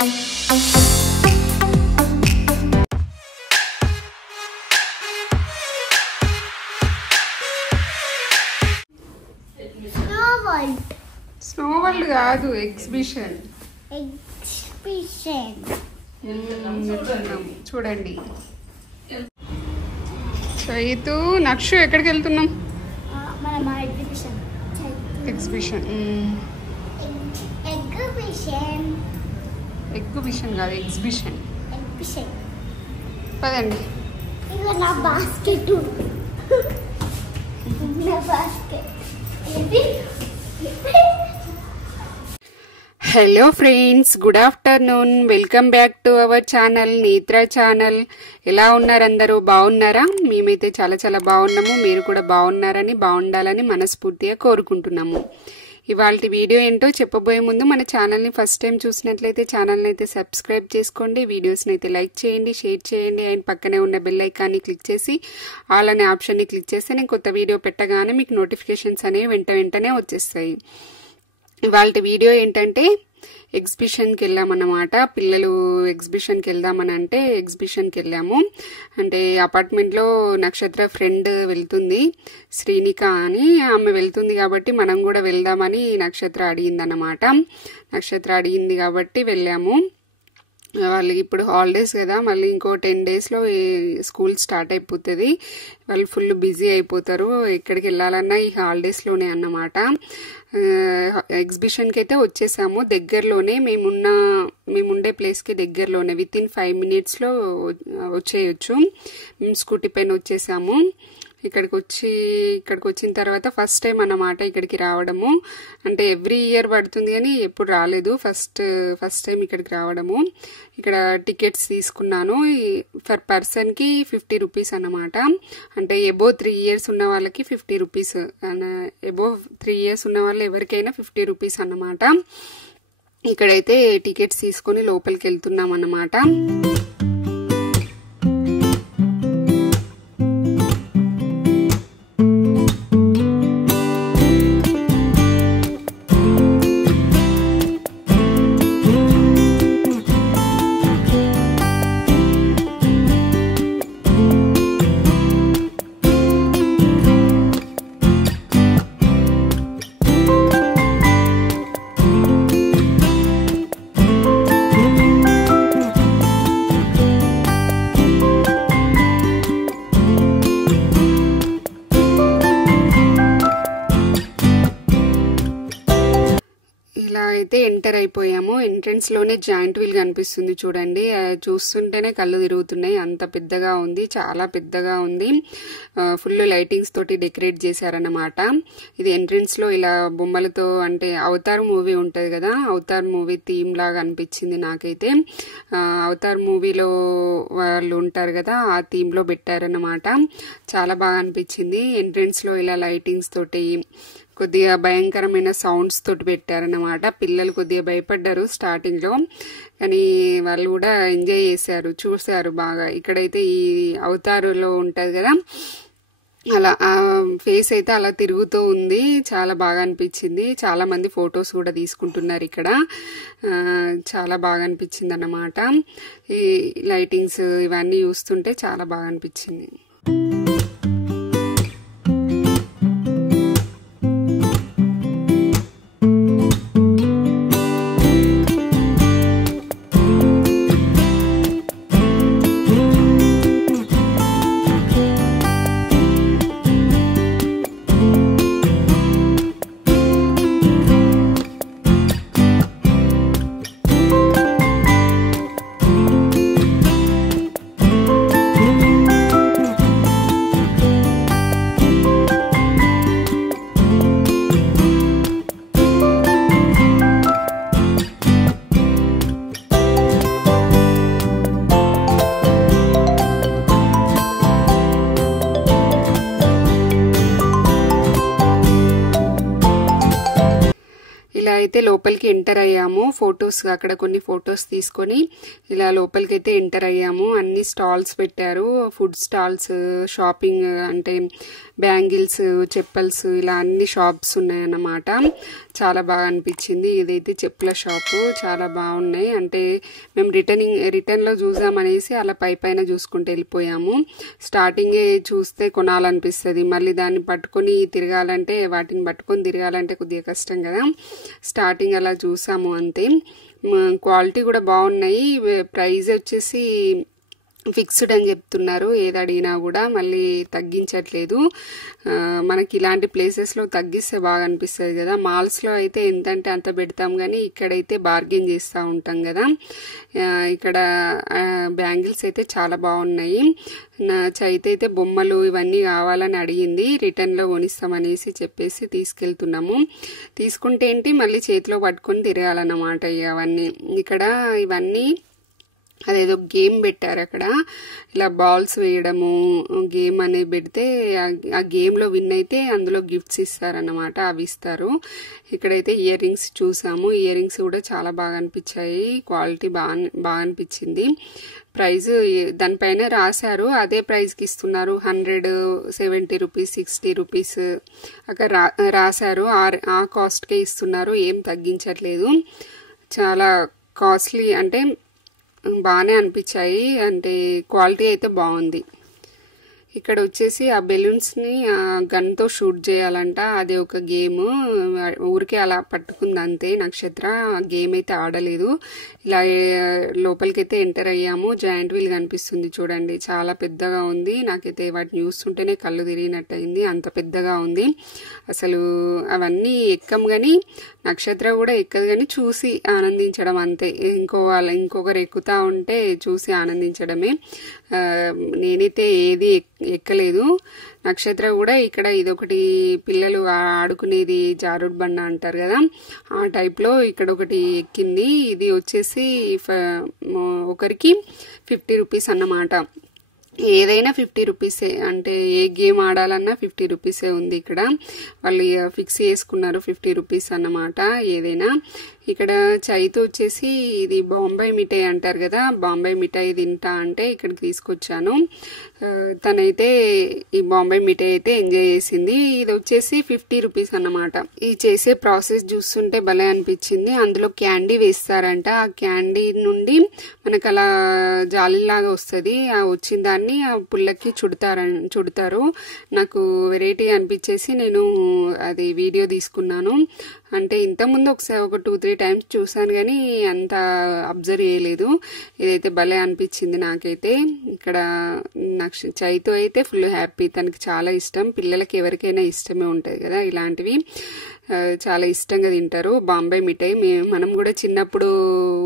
Snow world కాదు, exhibition. చూడండి. చైతు నక్షు ఎక్కడికి వెళ్తున్నాం? ఎగ్జిబిషన్. ఎగ్జిబిషన్ కాదు, ఎగ్జిబిషన్. పదండి. Hello friends, good afternoon. Welcome back to our channel, Netra channel. ఎలా ఉన్నారు అందరూ? బాగున్నారా? మేమైతే చాలా చాలా బాగున్నాము. మీరు కూడా బాగున్నారని, బాగుండాలని మనస్ఫూర్తిగా కోరుకుంటున్నాము. ఇవాళ వీడియో ఏంటో చెప్పబోయే ముందు మన ఛానల్ని ఫస్ట్ టైం చూసినట్లయితే ఛానల్ని అయితే సబ్స్క్రైబ్ చేసుకోండి, వీడియోస్ని అయితే లైక్ చేయండి, షేర్ చేయండి, అండ్ పక్కనే ఉన్న బెల్ ఐకాన్ని క్లిక్ చేసి ఆల్ అనే ఆప్షన్ని క్లిక్ చేస్తే నేను కొత్త వీడియో పెట్టగానే మీకు నోటిఫికేషన్స్ అనేవి వెంటనే వచ్చేస్తాయి. ఇవాళ వీడియో ఏంటంటే ఎగ్జిబిషన్కి వెళ్ళామన్నమాట. పిల్లలు ఎగ్జిబిషన్కి వెళ్దామని అంటే ఎగ్జిబిషన్కి వెళ్ళాము. అంటే అపార్ట్మెంట్లో నక్షత్ర ఫ్రెండ్ వెళ్తుంది, శ్రీనిక అని. ఆమె వెళ్తుంది కాబట్టి మనం కూడా వెళ్దామని నక్షత్ర అడిగింది కాబట్టి వెళ్ళాము. వాళ్ళకి ఇప్పుడు హాలిడేస్ కదా, మళ్ళీ ఇంకో 10 daysలో స్కూల్ స్టార్ట్ అయిపోతుంది. వాళ్ళు ఫుల్ బిజీ అయిపోతారు. ఎక్కడికి వెళ్ళాలన్నా ఈ హాలిడేస్లోనే అన్నమాట. ఎగ్జిబిషన్కి అయితే వచ్చేసాము. దగ్గరలోనే మేముండే ప్లేస్కి దగ్గరలోనే, విత్ ఇన్ 5 minutesలో వచ్చేయచ్చు. మేము స్కూటీ పైన వచ్చేసాము. ఇక్కడికి వచ్చిన తర్వాత ఫస్ట్ టైం అన్నమాట ఇక్కడికి రావడము. అంటే ఎవ్రీ ఇయర్ పడుతుంది కానీ ఎప్పుడు రాలేదు, ఫస్ట్ టైం ఇక్కడికి రావడము. ఇక్కడ టికెట్స్ తీసుకున్నాను. పర్ పర్సన్కి 50 rupees అన్నమాట. అంటే అబోవ్ 3 years ఉన్న వాళ్ళకి 50 rupees, అబోవ్ 3 years ఉన్న వాళ్ళు ఎవరికైనా 50 rupees అన్నమాట. ఇక్కడైతే టికెట్స్ తీసుకొని లోపలికి వెళ్తున్నాం అన్నమాట. అయితే ఎంటర్ అయిపోయాము. ఎంట్రన్స్ లోనే జాయింట్ వీల్ కనిపిస్తుంది చూడండి. చూస్తుంటేనే కళ్ళు తిరుగుతున్నాయి, అంత పెద్దగా ఉంది, చాలా పెద్దగా ఉంది. ఫుల్ లైటింగ్స్ తోటి డెకరేట్ చేశారన్నమాట. ఇది ఎంట్రన్స్ లో ఇలా బొమ్మలతో, అంటే అవతార్ మూవీ ఉంటది కదా, అవతార్ మూవీ థీమ్ లాగా అనిపించింది నాకైతే. అవతార్ మూవీలో వాళ్ళు ఉంటారు కదా, ఆ థీమ్ లో పెట్టారన్నమాట. చాలా బాగా అనిపించింది. ఎంట్రన్స్ లో ఇలా లైటింగ్స్ తోటి కొద్దిగా భయంకరమైన సౌండ్స్ తోటి పెట్టారన్నమాట. పిల్లలు కొద్దిగా భయపడ్డారు స్టార్టింగ్ లో, కానీ వాళ్ళు కూడా ఎంజాయ్ చేశారు, చూశారు బాగా. ఇక్కడైతే ఈ అవతారులో ఉంటది కదా, అలా ఆ ఫేస్ అయితే అలా తిరుగుతూ ఉంది. చాలా బాగా అనిపించింది. చాలా మంది ఫొటోస్ కూడా తీసుకుంటున్నారు ఇక్కడ. చాలా బాగా అనిపించింది అన్నమాట. ఈ లైటింగ్స్ ఇవన్నీ చూస్తుంటే చాలా బాగా అనిపించింది. ఇప్పుడైతే లోపలికి ఎంటర్ అయ్యాము. ఫొటోస్ అక్కడ కొన్ని ఫొటోస్ తీసుకొని ఇలా లోపలికి అయితే ఎంటర్ అయ్యాము. అన్ని స్టాల్స్ పెట్టారు, ఫుడ్ స్టాల్స్, షాపింగ్ అంటే బ్యాంగిల్స్, చెప్పల్స్, ఇలా అన్ని షాప్స్ ఉన్నాయన్నమాట. చాలా బాగా అనిపించింది. ఇదైతే చెప్పుల షాపు, చాలా బాగున్నాయి. అంటే మేము రిటర్న్లో చూసామనేసి అలా పైన చూసుకుంటూ వెళ్ళిపోయాము. స్టార్టింగే చూస్తే కొనాలనిపిస్తుంది, మళ్ళీ దాన్ని పట్టుకొని తిరగాలంటే, వాటిని పట్టుకొని తిరగాలంటే కొద్దిగా కష్టం కదా. స్టార్టింగ్ అలా చూసాము అంతే. క్వాలిటీ కూడా బాగున్నాయి. ప్రైస్ వచ్చేసి ఫిక్స్డ్ అని చెప్తున్నారు. ఏది అడిగినా కూడా మళ్ళీ తగ్గించట్లేదు. మనకి ఇలాంటి ప్లేసెస్లో తగ్గిస్తే బాగా అనిపిస్తుంది కదా. మాల్స్లో అయితే ఎంతంటే అంత పెడతాం, కానీ ఇక్కడైతే బార్గెన్ చేస్తూ ఉంటాం కదా. ఇక్కడ బ్యాంగిల్స్ అయితే చాలా బాగున్నాయి. నా చైత అయితే బొమ్మలు ఇవన్నీ కావాలని అడిగింది. రిటర్న్లో కొనిస్తామనేసి చెప్పేసి తీసుకెళ్తున్నాము. తీసుకుంటే ఏంటి మళ్ళీ చేతిలో పట్టుకొని తిరగాలన్నమాట. అవన్నీ ఇక్కడ ఇవన్నీ అదేదో గేమ్ పెట్టారు అక్కడ. ఇలా బాల్స్ వేయడము గేమ్ అనేది పెడితే ఆ గేమ్లో విన్ అయితే అందులో గిఫ్ట్స్ ఇస్తారన్నమాట. అవి ఇస్తారు. ఇక్కడైతే ఇయర్ రింగ్స్ చూసాము. ఇయర్ రింగ్స్ కూడా చాలా బాగా అనిపించాయి. క్వాలిటీ బాగా అనిపించింది. ప్రైస్ దానిపైన రాశారు, అదే ప్రైస్కి ఇస్తున్నారు. 170 రూపీస్, 60 రూపీస్ అక్కడ రాశారు. ఆ కాస్ట్కే ఇస్తున్నారు, ఏం తగ్గించట్లేదు. చాలా కాస్ట్లీ అంటే బాగానే అనిపించాయి. అంటే క్వాలిటీ అయితే బాగుంది. ఇక్కడ వచ్చేసి ఆ బెలూన్స్ని గన్తో షూట్ చేయాలంట. అది ఒక గేమ్. ఊరికే అలా పట్టుకుంది అంతే నక్షత్ర. గేమ్ అయితే ఆడలేదు. ఇలా లోపలికైతే ఎంటర్ అయ్యాము. జాయింట్ వీల్ కనిపిస్తుంది చూడండి, చాలా పెద్దగా ఉంది. నాకైతే వాటిని చూస్తుంటేనే కళ్ళు తిరిగినట్టు అయింది, అంత పెద్దగా ఉంది. అసలు అవన్నీ ఎక్కం కానీ నక్షత్ర కూడా ఎక్కదు, కానీ చూసి ఆనందించడం అంతే. ఇంకొకరు ఎక్కుతా ఉంటే చూసి ఆనందించడమే. నేనైతే ఏది ఎక్కలేదు. నక్షత్ర కూడా ఇక్కడ ఇదొకటి పిల్లలు ఆడుకునేది జారుడు బండ అంటారు కదా, ఆ టైప్లో ఇక్కడ ఒకటి ఎక్కింది. ఇది వచ్చేసి ఒకరికి 50 రూపీస్ అన్నమాట. ఏదైనా 50 రూపీసే. అంటే ఏ గేమ్ ఆడాలన్నా 50 రూపీసే ఉంది ఇక్కడ. వాళ్ళు ఫిక్స్ చేసుకున్నారు 50 రూపీస్ అన్నమాట ఏదైనా. ఇక్కడ చైతో వచ్చేసి ఇది బాంబాయి మిఠాయి అంటారు కదా, బాంబాయి మిఠాయి తింటా అంటే ఇక్కడికి తీసుకొచ్చాను. తనైతే ఈ బాంబాయి మిఠాయి అయితే ఎంజాయ్ చేసింది. ఇది వచ్చేసి 50 రూపీస్ అన్నమాట. ఈ చేసే ప్రాసెస్ చూస్తుంటే భలే అనిపించింది. అందులో క్యాండీ వేస్తారంట. ఆ క్యాండీ నుండి మనకు అలా జాలిలాగా వస్తుంది. ఆ వచ్చిన దాన్ని ఆ పుల్లకి చుడతారు. నాకు వెరైటీ అనిపించేసి నేను అది వీడియో తీసుకున్నాను. అంటే ఇంతకుముందు ఒకసారి ఒక 2-3 టైమ్స్ చూసాను, కానీ అంత అబ్జర్వ్ చేయలేదు. ఇదైతే భలే అనిపించింది నాకైతే. ఇక్కడ చైతో అయితే ఫుల్ హ్యాపీ, తనకి చాలా ఇష్టం. పిల్లలకి ఎవరికైనా ఇష్టమే ఉంటుంది కదా ఇలాంటివి. చాలా ఇష్టంగా తింటారు బాంబాయి మిఠాయి. మనం కూడా చిన్నప్పుడు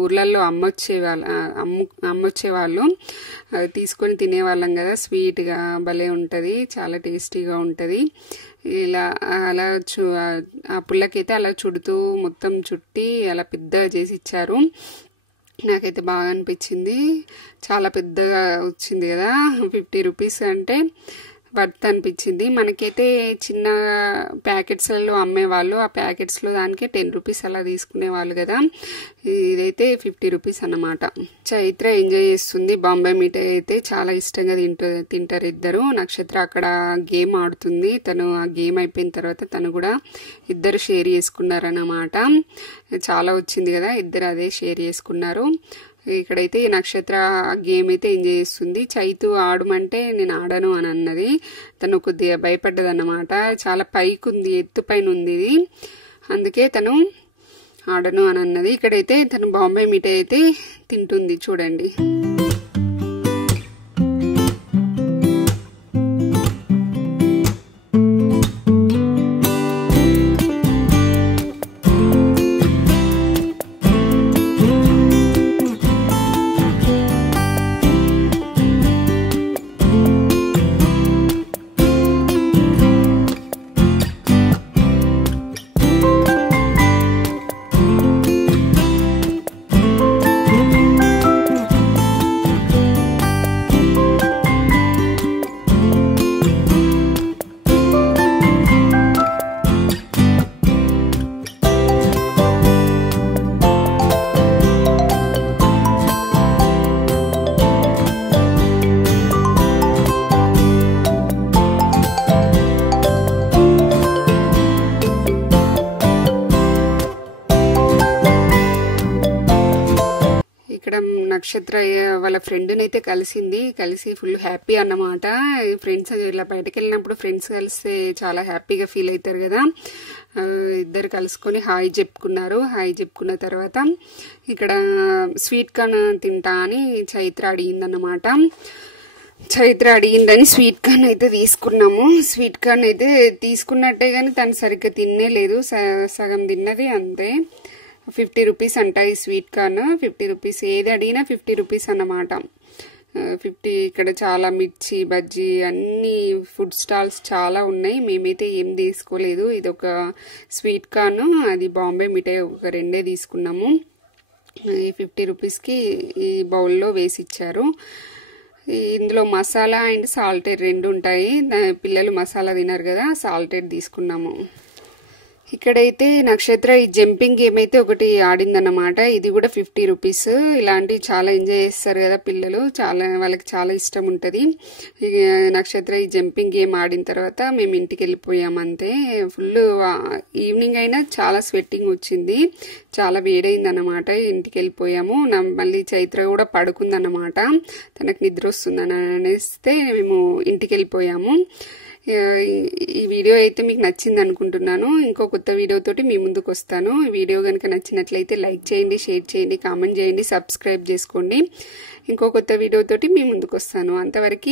ఊర్లలో అమ్మొచ్చేవాళ్ళు, తీసుకొని తినేవాళ్ళం కదా. స్వీట్గా భలే ఉంటుంది, చాలా టేస్టీగా ఉంటుంది. ఇలా అలా ఆ పుల్లకైతే అలా చుడుతూ మొత్తం చుట్టి అలా పెద్దగా చేసి ఇచ్చారు. నాకైతే బాగా అనిపించింది. చాలా పెద్దగా వచ్చింది కదా, 50 రూపీస్ అంటే వర్త్ అనిపించింది. మనకైతే చిన్న ప్యాకెట్స్లలో అమ్మేవాళ్ళు, ఆ ప్యాకెట్స్లో దానికి 10 రూపీస్ అలా తీసుకునేవాళ్ళు కదా. ఇదైతే 50 రూపీస్ అన్నమాట. చైత్ర ఎంజాయ్ చేస్తుంది. బాంబాయి మిఠాయి అయితే చాలా ఇష్టంగా తింటారు ఇద్దరు. నక్షత్ర అక్కడ గేమ్ ఆడుతుంది. తను ఆ గేమ్ అయిపోయిన తర్వాత తను కూడా ఇద్దరు షేర్ చేసుకున్నారన్నమాట. చాలా వచ్చింది కదా, ఇద్దరు అదే షేర్ చేసుకున్నారు. ఇక్కడైతే ఈ నక్షత్ర గేమ్ అయితే ఎంజాయ్ చేస్తుంది. చైతు ఆడమంటే నేను ఆడను అని అన్నది. తను కొద్దిగా భయపడ్డదన్నమాట. చాలా పైకి ఉంది, ఎత్తు పైన ఉంది ఇది, అందుకే తను ఆడను అని అన్నది. ఇక్కడైతే తను బాంబాయి మిఠాయి అయితే తింటుంది చూడండి. ఇక్కడ నక్షత్ర వాళ్ళ ఫ్రెండ్ని అయితే కలిసి ఫుల్ హ్యాపీ అన్నమాట. ఫ్రెండ్స్ ఇలా బయటకు వెళ్ళినప్పుడు ఫ్రెండ్స్ కలిస్తే చాలా హ్యాపీగా ఫీల్ అవుతారు కదా. ఇద్దరు కలుసుకొని హాయ్ చెప్పుకున్న తర్వాత ఇక్కడ స్వీట్ కార్న్ తింటా అని చైత్ర అడిగిందన్నమాట. అడిగిందని స్వీట్ కార్న్ అయితే తీసుకున్నాము. స్వీట్ కార్న్ అయితే తీసుకున్నట్టే కానీ తను సరిగ్గా తిన్నే లేదు, సగం తిన్నది అంతే. 50 రూపీస్ అంట ఈ స్వీట్ కార్న్. 50 రూపీస్, ఏది అడిగినా 50 రూపీస్ అన్నమాట. 50. ఇక్కడ చాలా మిర్చి బజ్జీ అన్ని ఫుడ్ స్టాల్స్ చాలా ఉన్నాయి. మేమైతే ఏం తీసుకోలేదు. ఇది ఒక స్వీట్ కార్న్, అది బాంబే మిఠాయి ఒక 2 తీసుకున్నాము. ఈ 50 రూపీస్కి ఈ బౌల్లో వేసి ఇచ్చారు. ఇందులో మసాలా అండ్ సాల్టెడ్ 2 ఉంటాయి. పిల్లలు మసాలా తినరు కదా, సాల్టెడ్ తీసుకున్నాము. ఇక్కడైతే నక్షత్ర ఈ జంపింగ్ గేమ్ అయితే ఒకటి ఆడిందన్నమాట. ఇది కూడా 50 రూపీస్. ఇలాంటివి చాలా ఎంజాయ్ చేస్తారు కదా పిల్లలు, వాళ్ళకి చాలా ఇష్టం ఉంటుంది. నక్షత్ర ఈ జంపింగ్ గేమ్ ఆడిన తర్వాత మేము ఇంటికి వెళ్ళిపోయాం అంతే. ఫుల్ ఈవినింగ్ అయినా చాలా స్వెట్టింగ్ వచ్చింది, చాలా వేడైంది అన్నమాట. ఇంటికి వెళ్ళిపోయాము. మళ్ళీ చైత్ర కూడా పడుకుందన్నమాట, తనకు నిద్ర వస్తుందని అనేస్తే మేము ఇంటికి వెళ్ళిపోయాము. ఈ వీడియో అయితే మీకు నచ్చింది అనుకుంటున్నాను. ఇంకో కొత్త వీడియోతోటి మీ ముందుకు వస్తాను. ఈ వీడియో కనుక నచ్చినట్లయితే లైక్ చేయండి, షేర్ చేయండి, కామెంట్ చేయండి, సబ్స్క్రైబ్ చేసుకోండి. ఇంకో కొత్త వీడియోతోటి మీ ముందుకు వస్తాను. అంతవరకు